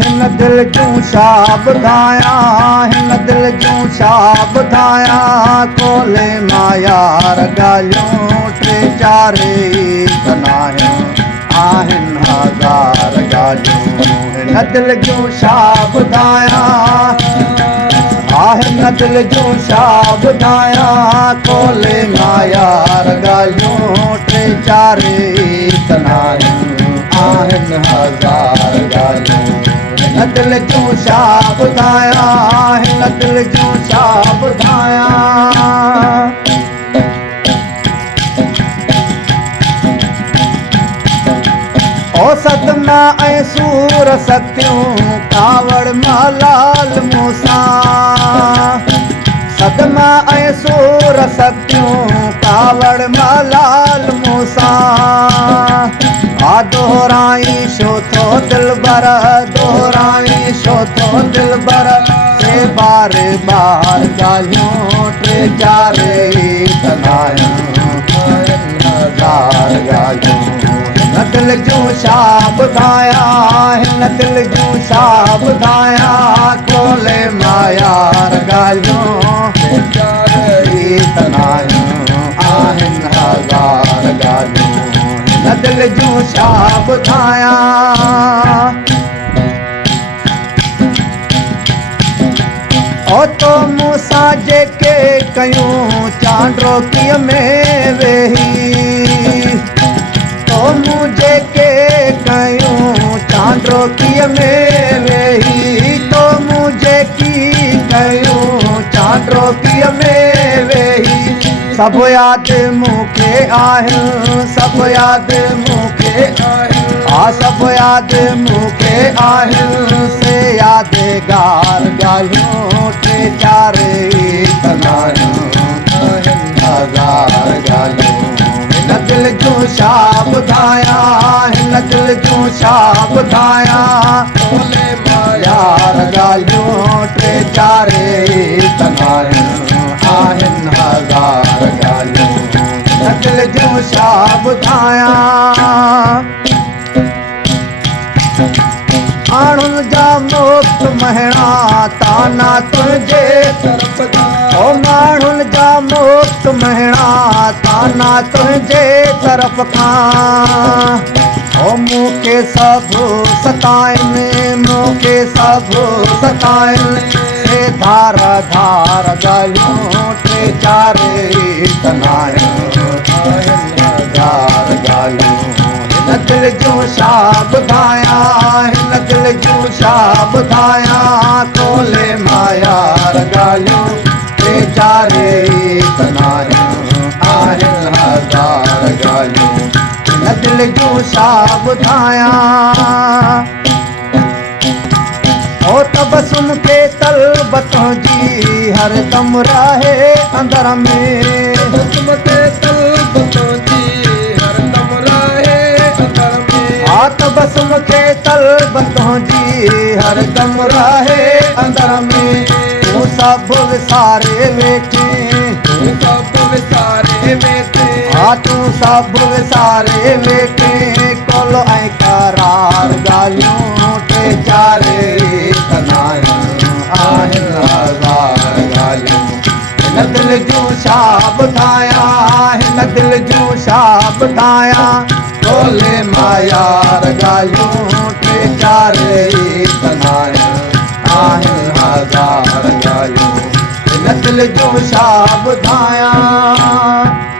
हिन दिल जूं छा ॿुधायां, हिन दिल जूं छा ॿुधायां, खोले मां यार ॻाल्हियूं टे चारि त आहिनि हज़ार ॻाल्हियूं। हिन दिल जूं छा ॿुधायां, हिन दिल जूं छा ॿुधायां, खोले मां यार ॻाल्हियूं टे चारि त आहिनि हज़ार ॻाल्हियूं। हिन दिल जूं छा ॿुधायां, हिन दिल जूं छा ॿुधायां। ओ सदमा ऐं सूर सतियूं कावड़ मालाल मूंसां, सदमा ऐं सूर सतियूं कावड़ मालाल मूंसां। दोहराई छो थो दिलबर, दोहराई छो थो दिलबर, से बार बार ॻाल्हियूं टे चारि त हज़ार ॻाल्हियूं। हिन दिल जूं छा ॿुधायां, हिन दिल जूं छा ॿुधायां, खोले मां यार ॻाल्हियूं टे चारि त आहिनि हज़ार ॻाल्हियूं। हिन दिल जूं छा ॿुधायां। ओ तो मूंसां जेके कयूं चांड्रोकीअ में वेही, तो मूं जेके कयूं चांड्रोकीअ में वेही, तो मूं जेकी कयूं चांड्रोकीअ में वेही, सभु यादि मूंखे आहिनि, सभु यादि मूंखे आहिनि, सभु यादि मूंखे आहिनि, से यादगार ॻाल्हियूं टे चारि त आहिनि हज़ार ॻाल्हियूं। हिन दिल जूं छा ॿुधायां, हिन दिल जूं छा ॿुधायां, खोले मां यार ॻाल्हियूं टे चारि त आहिनि हज़ार ॻाल्हियूं। हिन दिल जूं छा ॿुधायां। माण्हुनि जा मुफ़्त महणा ताना तुंहिंजे तरफ़ खां, ओ माण्हुनि जा मुफ़्त महणा ताना तुंहिंजे तरफ़ खां। ओ मूंखे सभु सताइनि, मूंखे सभु सताइनि, से धार धार ॻाल्हियूं टे चारि त हज़ार ॻाल्हियूं। हिन दिल जूं छा ॿुधायां, हिन दिल जूं छा ॿुधायां, खोले मां यार ॻाल्हियूं टे चारि त आहिनि हज़ार ॻाल्हियूं। हिन दिल जूं छा ॿुधायां। ओ तबसुम खे तलब तुंहिंजी हरदम रहे अंदर में, तबसुम खे तलब तुंहिंजी हरदम रहे अंदर में, तबसुम खे तलब तुंहिंजी हरदम रहे अंदर में। तूं सभु विसारे वेठे, तूं सभु विसारे वेठे, तूं सभु विसारे वेठे, कोल ऐं करार ॻाल्हियूं टे चारि त आहिनि हज़ार ॻाल्हियूं। हिन दिल जूं छा ॿुधायां, हिन दिल जूं छा ॿुधायां, खोले मां यार ॻाल्हियूं टे चारि त आहिनि हज़ार ॻाल्हियूं। हिन दिल जूं छा ॿुधायां।